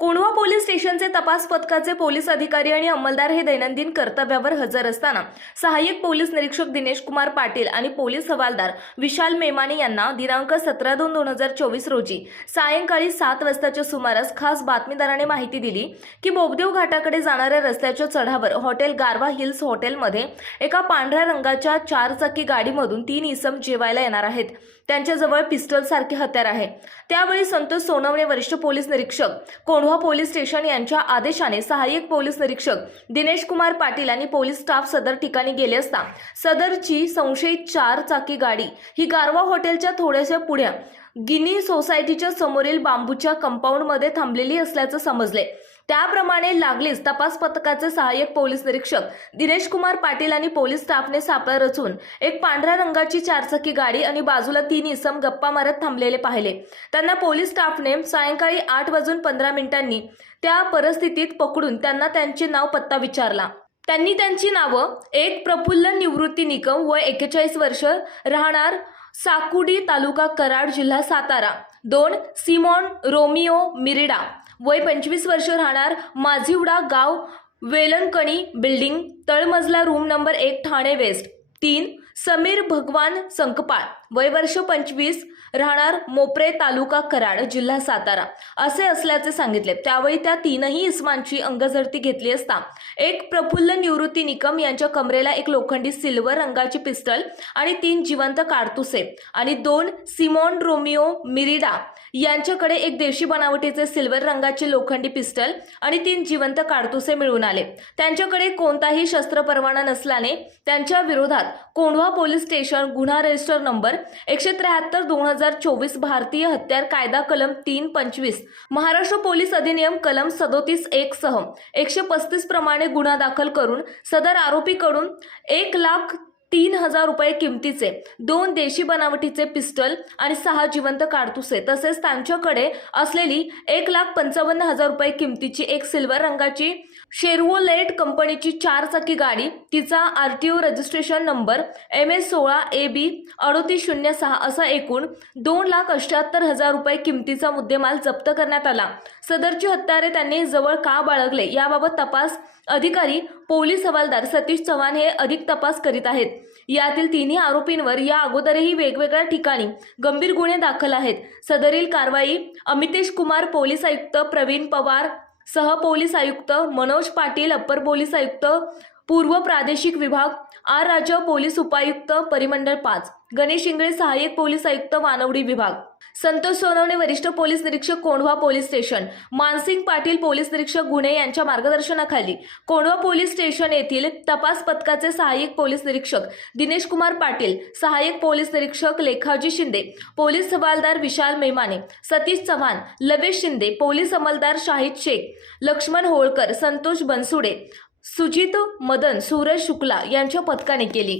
Kondhwa police स्टेशनचे तपास पथकाचे पोलीस अधिकारी आणि अंमलदार हे दैनंदिन कर्तव्यावर हजर असताना सहाय्यक पोलीस निरीक्षक दिनेश कुमार पाटील आणि पोलीस हवालदार विशाल मेमाने यांना दिनांक सतरा दोन दोन हजार चोवीस रोजी सायंकाळी सात वाजताच्या सुमारास खास बातमीदाराने माहिती दिली की बोबदेव घाटाकडे जाणाऱ्या रस्त्याच्या चढावर हॉटेल गारवा हिल्स हॉटेलमध्ये एका पांढऱ्या रंगाच्या चारचाकी गाडीमधून तीन इसम जेवायला येणार आहेत. त्यांच्याजवळ पिस्टल सारखे हत्यार आहे. त्यावेळी संतोष सोनवणे वरिष्ठ पोलीस निरीक्षक कोंढवा पोलीस स्टेशन यांच्या आदेशाने सहाय्यक पोलीस निरीक्षक दिनेश कुमार पाटील आणि पोलीस स्टाफ सदर ठिकाणी गेले असता सदरची संशयित चार चाकी गाडी ही गारवा हॉटेलच्या थोड्याशा पुढ्या गिनी सोसायटीच्या समोरील बांबूच्या कंपाऊंडमध्ये थांबलेली असल्याचं समजले. त्याप्रमाणे लागलीच तपास पथकाचे सहाय्यक पोलीस निरीक्षक दिनेश कुमार पाटील आणि पोलीस स्टाफने सापळा रचून एक पांढऱ्या रंगाची चारचाकी गाडी आणि बाजूला तीन इसम गप्पा मारत थांबलेले पाहिले. त्यांना पोलीस स्टाफने सायंकाळी आठ वाजून पंधरा मिनिटांनी त्या परिस्थितीत पकडून त्यांना त्यांचे नाव पत्ता विचारला. त्यांनी त्यांची नावं एक प्रफुल्ल निवृत्ती निकम व एकेचाळीस वर्ष राहणार साकुडी तालुका कराड जिल्हा सातारा. दोन सिमॉन रोमिओ मिरिडा. वय पंचवीस वर्ष राहणार माझिवडा गाव वेलणकणी बिल्डिंग तळमजला रूम नंबर एक ठाणे वेस्ट. तीन समीर भगवान संकपाळ. वय वर्ष पंचवीस राहणार मोपरे तालुका कराड जिल्हा सातारा. असे असल्याचे सांगितले. त्यावेळी त्या तीनही इस्मांची अंगझडती घेतली असता एक प्रफुल्ल निवृत्ती निकम यांच्या कमरेला एक लोखंडी सिल्वर रंगाची पिस्टल आणि तीन जिवंत काडतुसे आणि दोन सिमॉन रोमिओ मिरिडा यांच्याकडे एक देशी बनावटीचे सिल्वर रंगाचे लोखंडी पिस्टल आणि तीन जिवंत काडतुसे मिळून आले. त्यांच्याकडे कोणताही शस्त्र परवाना नसल्याने त्यांच्या विरोधात कोंढवा पोलीस स्टेशन गुन्हा रजिस्टर नंबर एकशे त्र्याहत्तर दोन हजार चोवीस भारतीय हत्यार कायदा कलम तीन पंचवीस महाराष्ट्र पोलीस अधिनियम कलम सदोतीस एक सह एकशे पस्तीस प्रमाणे गुन्हा दाखल करून सदर आरोपीकडून एक लाख तीन हजार रुपये किमतीचे दोन देशी बनावटीचे पिस्टल आणि सहा जिवंत काडतुसे. तसेच त्यांच्याकडे असलेली एक लाख पंचावन्न हजार रुपये किमतीची एक सिल्वर रंगाची शेरवोलेट कंपनीची चार चाकी गाडी तिचा R T O registration number M S सोळा ए बी अडोतीस शून्य सहा असा एकूण दोन लाख अठ्याहत्तर हजार रुपये किमतीचा मुद्देमाल जप्त करण्यात आला. सदरची हत्यारे त्यांनी जवळ का बाळगले याबाबत तपास अधिकारी पोलीस हवालदार सतीश चव्हाण हे अधिक तपास करीत आहेत. यातील तिन्ही आरोपींवर या अगोदरही वेगवेगळ्या ठिकाणी गंभीर गुन्हे दाखल आहेत. सदरील कारवाई अमितेश कुमार पोलीस आयुक्त प्रवीण पवार सह पोलीस आयुक्त मनोज पाटील अप्पर पोलीस आयुक्त पूर्व प्रादेशिक विभाग आर राजा पोलीस उपायुक्त परिमंडळ पाच गणेश इंगळे सहाय्यक पोलीस आयुक्त वानवडी विभाग. संतोष सोनवणे वरिष्ठ पोलीस निरीक्षक Kondhwa police station. Mansing Patil police निरीक्षक गुन्हे यांच्या मार्गदर्शनाखाली. कोंढवा पोलीस स्टेशन येथील तपास पथकाचे सहाय्यक पोलीस निरीक्षक दिनेश कुमार पाटील सहाय्यक पोलीस निरीक्षक लेखाजी शिंदे पोलीस हवालदार विशाल मेमाने सतीश चव्हाण लवेश शिंदे पोलीस अंमलदार शाहिद शेख लक्ष्मण होळकर संतोष बनसुडे सुजित मदन सूरज शुक्ला यांच्या पथकाने केली.